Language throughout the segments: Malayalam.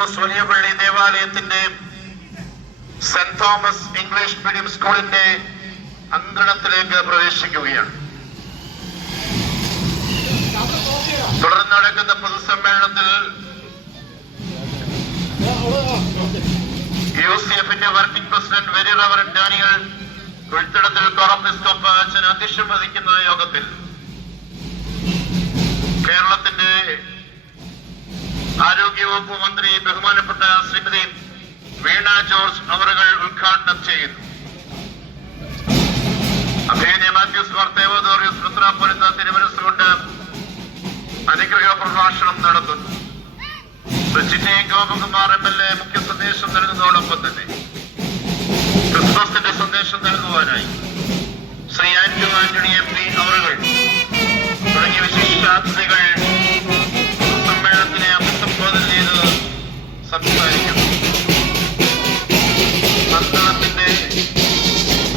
തോമസ് വലിയപള്ളി ദേവാലയത്തിന്റെ സെന്റ് തോമസ് ഇംഗ്ലീഷ് മീഡിയം സ്കൂളിന്റെ അങ്കണത്തിലേക്ക് പ്രവേശിക്കുകയാണ്. തുടർന്ന് നടക്കുന്ന പൊതുസമ്മേളനത്തിൽ യു സി എഫിന്റെ working president very reverend Daniel ഉൾത്തിടത്തിൽ കോറപ്പിസ്കോപ്പ അച്ഛൻ അധ്യക്ഷം വഹിക്കുന്ന യോഗത്തിൽ കേരളത്തിന്റെ ആരോഗ്യവകുപ്പ് മന്ത്രി ബഹുമാനപ്പെട്ട ശ്രീമതി വീണ ജോർജ് അവറുകൾ ഉദ്ഘാടനം ചെയ്യുന്നു. അഭേന്യ മാത്യൂസ് മാർ തേവദോറിയസ് മെത്രാപ്പൊലിത്ത തിരുമനസ്സുകൊണ്ട് അനുഗ്രഹ പ്രഭാഷണം നടത്തുന്നു. സച്ചിനെ ഗോപകുമാർ എം എൽ എ മുഖ്യ സന്ദേശം നൽകുന്നതോടൊപ്പം തന്നെ ക്രിസ്മസിന്റെ സന്ദേശം നൽകുവാനായി ശ്രീ ആന്റോ ആന്റണി എം പി അവറുകൾ തുടങ്ങിയ വിശിഷ്ടാതിഥികൾ സംസാരിക്കുന്നു സന്ദനത്തിന്റെ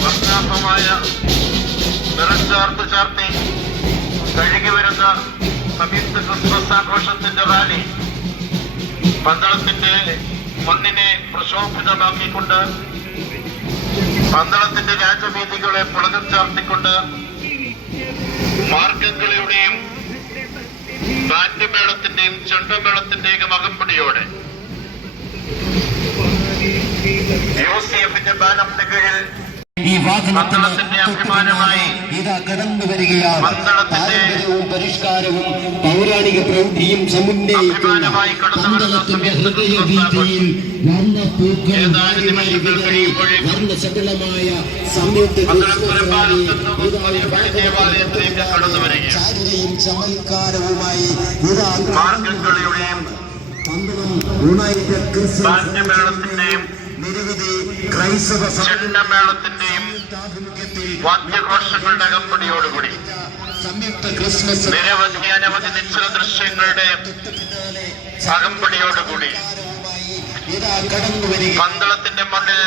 വർണാഭമായ നിറച്ചാർത്ത് ചാർത്തി കഴുകി വരുന്ന സംയുക്ത ക്രിസ്മസ് ആഘോഷത്തിന്റെ റാലി പന്തളത്തിന്റെ മണ്ണിനെ പ്രശോഭിതമാക്കിക്കൊണ്ട് പന്തളത്തിന്റെ രാജവീതികളെ പുളകം ചാർത്തിക്കൊണ്ട് മാർഗംകളിയുടെയും ബാൻഡ് മേളത്തിന്റെയും ചെണ്ടമേളത്തിന്റെയും അകമ്പടിയോടെ യു സി എഫിന്റെ കീഴിൽ ഈ വാഹനത്തിന്റെ അഭിമാനമായി ഇതാ കടന്നു വരികയാണ്. പാരമ്പര്യവും പരിഷ്കാരവും പൗരാണിക പ്രവൃത്തിയും സമുന്നയിക്കുന്ന പന്തളത്തിന്റെ വർണശകലമായ സംയുക്ത പുരമ്പാലത്തുനിന്നും ഇതാ ചാരുതയും പന്തളം മേളത്തിന്റെയും ക്രൈസ്തവ ചെണ്ടമേളത്തിന്റെയും വാദ്യഘോഷങ്ങളുടെ അകമ്പടിയോടുകൂടി സംയുക്ത ക്രിസ്മസ് നിരവധി അനവധി നിശ്ചല ദൃശ്യങ്ങളുടെ അകമ്പടിയോടുകൂടി പന്തളത്തിന്റെ മണ്ണിൽ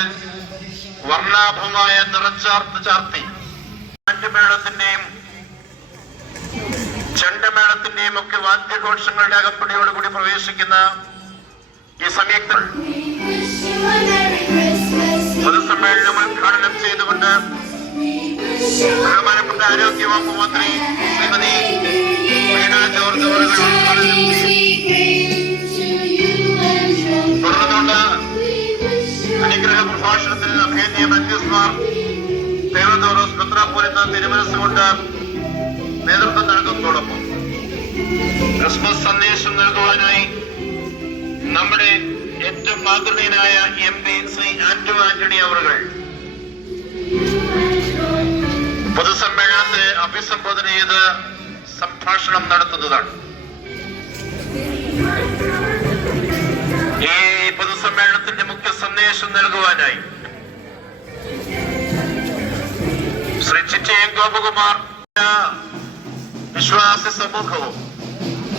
വർണാഭമായ നിറച്ചാർത്ത് ചാർത്തി. മേളത്തിന്റെയും ചെണ്ടമേളത്തിന്റെയും ഒക്കെ വാദ്യഘോഷങ്ങളുടെ അകമ്പടിയോടുകൂടി പ്രവേശിക്കുന്ന ഈ സംയുക്ത പൊതുസമ്മേളനം ഉദ്ഘാടനം ചെയ്തുകൊണ്ട് ബഹുമാനപ്പെട്ട ആരോഗ്യവകുപ്പ് മന്ത്രി ശ്രീമതി വീണ ജോർജ് അവറുകൾ ഉദ്ഘാടനം തുടർന്നുള്ള അനുഗ്രഹ പ്രഭാഷണത്തിൽ അഭേദ്യ മധ്യസ്ഥമാർ ദേവദോറോസ് പത്രാപൂരിത്ത തിരുമനസ്സുകൊണ്ട് നേതൃത്വം നൽകുന്നതോടൊപ്പം ക്രിസ്മസ് സന്ദേശം നൽകുവാനായി നമ്മുടെ ഏറ്റവും മാതൃകനായ എം പി ശ്രീ ആന്റോ ആന്റണി അവർകൾ പൊതുസമ്മേളനത്തെ അഭിസംബോധന ചെയ്ത് സംഭാഷണം നടത്തുന്നതാണ്. ഈ പൊതുസമ്മേളനത്തിന്റെ മുഖ്യ സന്ദേശം നൽകുവാനായി ശ്രീ ചിറ്റയം ഗോപകുമാർ വിശ്വാസ സമൂഹവും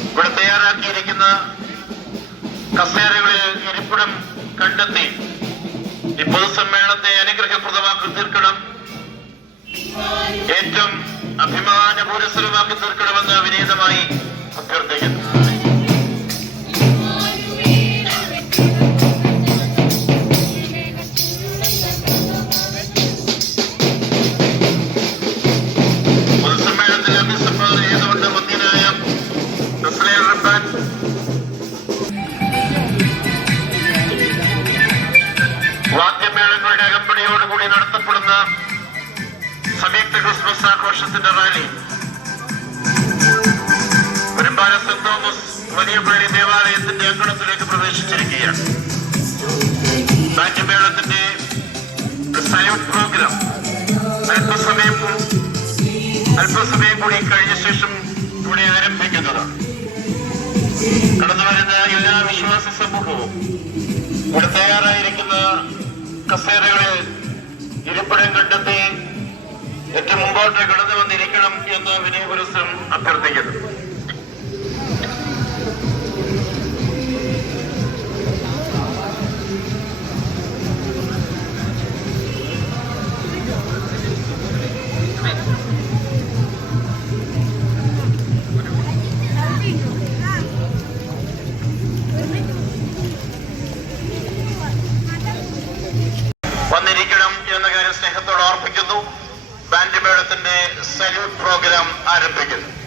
ഇവിടെ തയ്യാറാക്കിയിരിക്കുന്ന കസേരകളിൽ ഇരിപ്പിടം കണ്ടെത്തി. ഈ പൊതുസമ്മേളനത്തെ അനുഗ്രഹപ്രദമാക്കി തീർക്കണം. ഏറ്റവും അഭിമാനപൂരസ്വരമാക്കി തീർക്കണമെന്ന് വിനീതമായി അഭ്യർത്ഥിക്കുന്നു. സംയുക്ത ക്രിസ്മസ് ആഘോഷത്തിന്റെ റാലി പെരുമ്പാല സെന്റ് തോമസ് വലിയ പള്ളി ദേവാലയത്തിന്റെ അങ്കണത്തിലേക്ക് പ്രവേശിച്ചിരിക്കുകയാണ് പ്രോഗ്രാം അല്പസമയം അല്പസമയം കൂടി കഴിഞ്ഞ ശേഷം ഇവിടെ ആരംഭിക്കുന്നതാണ് കടന്നു വരുന്ന എല്ലാ വിശ്വാസ സമൂഹവും ഇവിടെ തയ്യാറായിരിക്കുന്ന കസേരകളിൽ അഭ്യർത്ഥിക്കുന്നു. സ്നേഹത്തോട് ഓർപ്പിക്കുന്നു. ബാൻഡ് മേളത്തിന്റെ സല്യൂട്ട് പ്രോഗ്രാം ആരംഭിക്കുന്നു.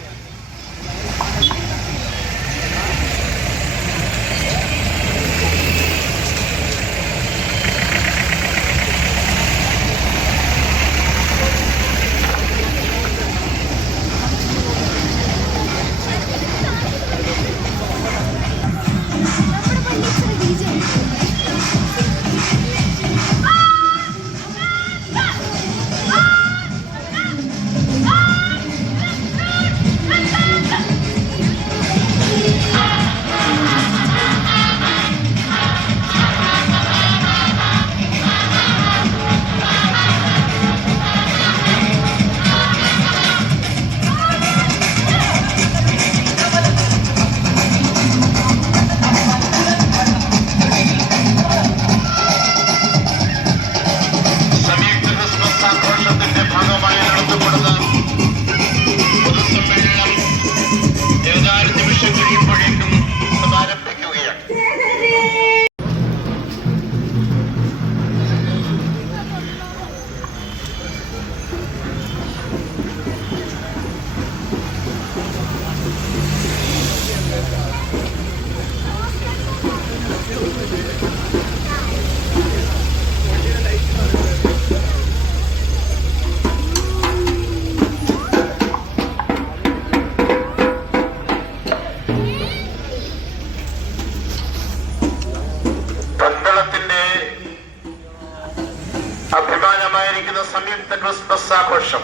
ക്രിസ്മസ് ആഘോഷം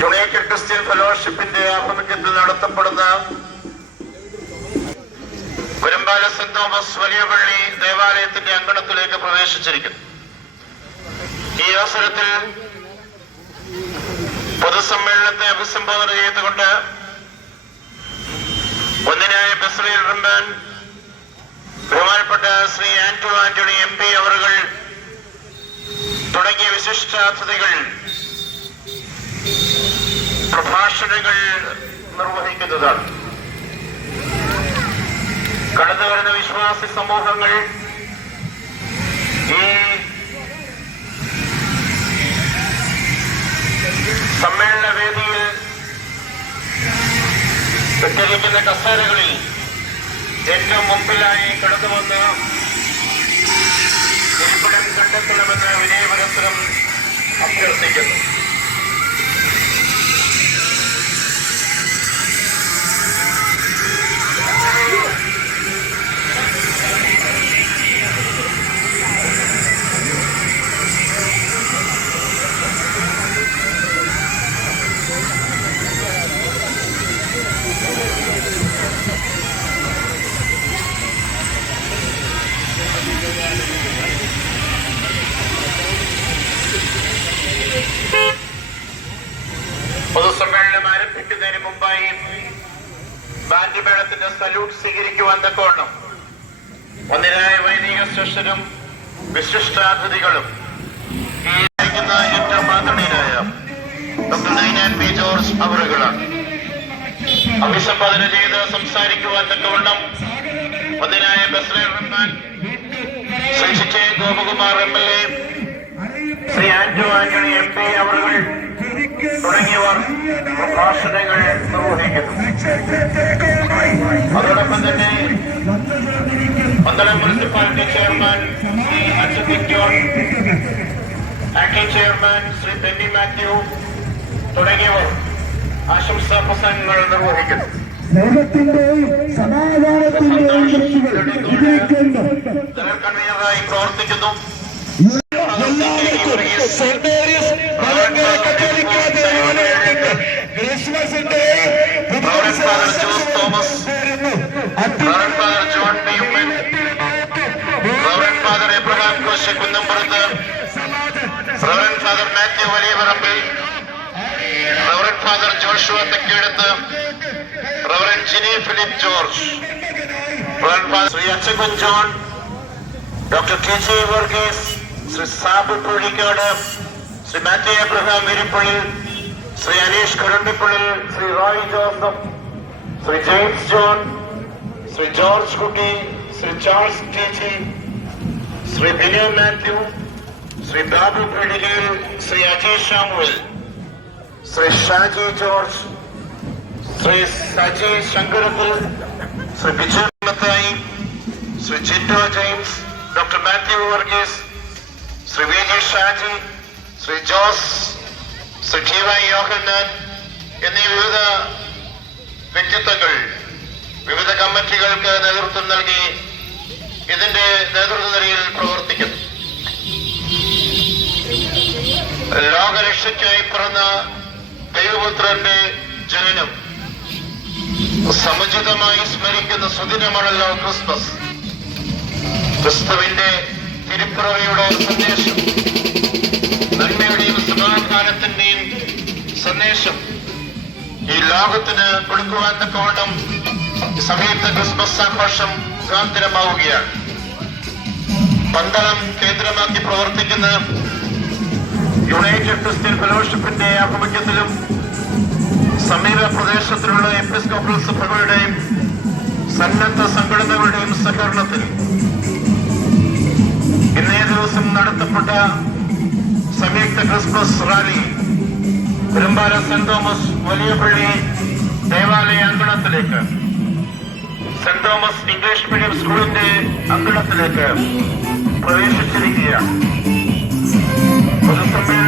യുണൈറ്റഡ് ക്രിസ്ത്യൻ ഫെലോഷിപ്പിന്റെ ആഭിമുഖ്യത്തിൽ നടത്തപ്പെടുന്ന കുരമ്പാല സെന്റ് തോമസ് വലിയ പള്ളി ദേവാലയത്തിന്റെ അങ്കണത്തിലേക്ക് പ്രവേശിച്ചിരിക്കുന്നു. ഈ അവസരത്തിൽ പൊതുസമ്മേളനത്തെ അഭിസംബോധന ചെയ്തുകൊണ്ട് ഒന്നിനായ ബസ്രയിൽ റംബാൻ ബഹുമാനപ്പെട്ട ശ്രീ ആന്റോ ആന്റണി എം പി അവറുകൾ തുടങ്ങിയ വിശിഷ്ടാതിഥികൾ പ്രഭാഷണങ്ങൾ നിർവഹിക്കുന്നതാണ്. കടന്നു വരുന്ന വിശ്വാസി സമൂഹങ്ങൾ ഈ സമ്മേളന വേദിയിൽ വിട്ടിരിക്കുന്ന കസേരകളിൽ ഏറ്റവും മുമ്പിലായി കടന്നു വന്ന് കണ്ടെത്തണമെന്ന് വിനയപരസ്പരം അഭ്യർത്ഥിക്കുന്നു. വൈദിക വിശിഷ്ടാതിഥികളും ഏറ്റവും ഡോക്ടർ നൈനാൻ പി ജോർജ് അവറുകളാണ്. അഭിസംബോധന ചെയ്ത് സംസാരിക്കുവാൻ തക്കവണ്ണം ബസ്രേ Rahman Shri ചിറ്റേ Gopakumar M L A Shri Anto Antony M P അവറുകൾ തുടങ്ങിയവർ പ്രഭാഷണങ്ങൾ നിർവഹിക്കുന്നു. അതോടൊപ്പം തന്നെ Pandalam municipality chairman Shri John acting chairman Shri Benny Mathew തുടങ്ങിയവർ ആശംസാ പ്രസംഗങ്ങൾ നിർവഹിക്കുന്നു സമാധാനത്തിന്റെയും ജനറൽ പ്രവർത്തിക്കുന്നു. Father Joshua Thekkedath reverend Jini Philip George reverend father Shri അച്ചക്കുൻ John doctor T J Varghese Shri Sabu Puzhikkad Shri Mathew Abraham Irippallil Shri Aneesh Karundippallil Shri Roy Joseph Shri James John Shri George കുട്ടി Shri Charles T G Shri Binu Mathew Shri Babu Peedikayil Shri Ajay Shamuel Shri Shaji George Shri Saji Sankarathil Shri Biju Mathai Shri Jindo James doctor Mathew Varghese Shri V G Shaji Shri Jose Shri T Y Yohannan എന്നീ വിവിധ വ്യക്തിത്വങ്ങൾ വിവിധ കമ്മിറ്റികൾക്ക് നേതൃത്വം നൽകി ഇതിന്റെ നേതൃത്വ നിരയിൽ പ്രവർത്തിക്കുന്നു. ലോകരക്ഷയ്ക്കായി പിറന്ന ദൈവപുത്രന്റെ ജനനം. സമുചിതമായി സ്മരിക്കുന്ന സുദിനമാണല്ലോ ക്രിസ്മസ്. ക്രിസ്തുവിന്റെ തിരുപ്പിറവിയുടെ സന്ദേശം നന്മയുടെയും സമാധാനത്തിന്റെയും സന്ദേശം ഈ ലോകത്തിന് കൊടുക്കുവാൻ തക്കവണ്ണം സമയത്ത് ക്രിസ്മസ് ആഘോഷം മുഖാന്തരമാവുകയാണ് പന്തളം കേന്ദ്രമാക്കി പ്രവർത്തിക്കുന്ന യുണൈറ്റഡ് ക്രിസ്ത്യൻ ഫെലോഷിപ്പിന്റെ ആഭിമുഖ്യത്തിലും സമീപ പ്രദേശത്തിലുള്ള എപ്പിസ്കോപ്പൽ സഭകളുടെയും സന്നദ്ധ സംഘടനകളുടെയും സഹകരണത്തിൽ ഇന്നേ ദിവസം നടത്തപ്പെട്ട സംയുക്ത Christmas rally Perumpala Saint Thomas വലിയ പള്ളി ദേവാലയ അങ്കണത്തിലേക്ക് സെന്റ് തോമസ് ഇംഗ്ലീഷ് മീഡിയം സ്കൂളിന്റെ അങ്കണത്തിലേക്ക് പ്രവേശിച്ചിരിക്കുകയാണ്. പൊതുസമ്മേളനം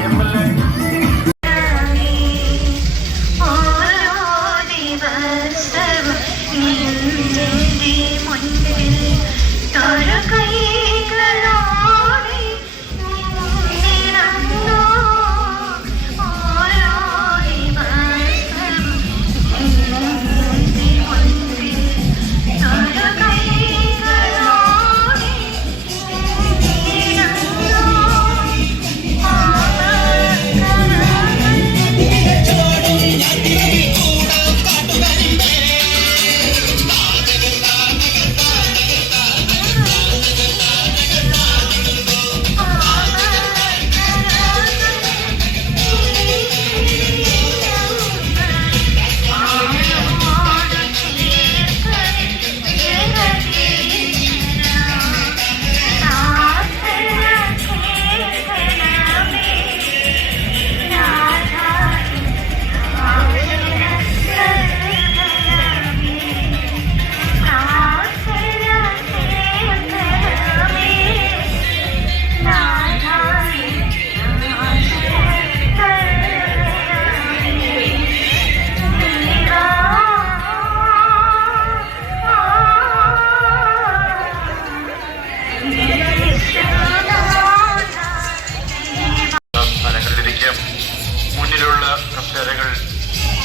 മുന്നിലുള്ള കസേരകൾ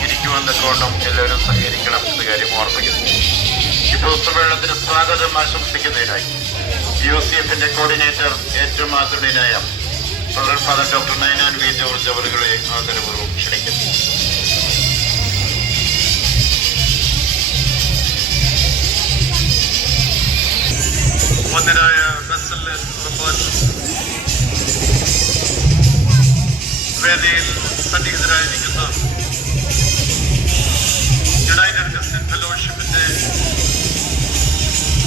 ഇരിക്കുവാൻ തക്കവണ്ണം എല്ലാവരും സഹകരിക്കണം എന്ന കാര്യം ഓർമ്മിക്കുന്നു. ഈ പൊതുസമ്മേളനത്തിന് സ്വാഗതം ആശംസിക്കുന്നതിനായി യു സി എഫിന്റെ കോർഡിനേറ്റർ ഏറ്റവും ആദരണീയനായ professor father doctor Nainan V George അവരുകളെ ആദരപൂർവം ക്ഷണിക്കുന്നു. ായ ബെസൽ വേദിയിൽ സന്നിഹിതരായിരിക്കുന്ന യുണൈറ്റഡ് ക്രിസ്ത്യൻ ഫെലോഷിപ്പിന്റെ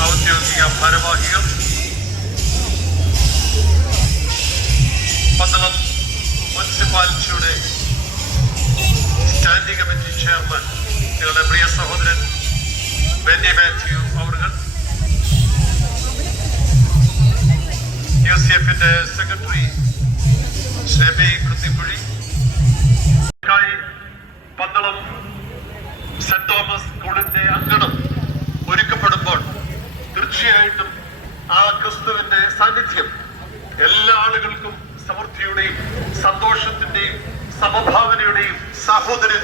ഔദ്യോഗിക ഭാരവാഹികൾ. പന്തളം മുനിസിപ്പാലിറ്റിയുടെ സ്റ്റാൻഡിംഗ് കമ്മിറ്റി ചെയർമാൻ ഞങ്ങളുടെ പ്രിയ സഹോദരൻ ബെന്നി മാത്യു അവറുകൾ. U secretary Shebi Kuthikuzhi Pandalam Saint Thomas സ്കൂളിന്റെ അങ്കണം ഒരുക്കപ്പെടുമ്പോൾ തീർച്ചയായിട്ടും ആ ക്രിസ്തുവിന്റെ സാന്നിധ്യം എല്ലാ ആളുകൾക്കും സമൃദ്ധിയുടെയും സന്തോഷത്തിന്റെയും സമഭാവനയുടെയും സാഹോദര്യത്തിന്റെയും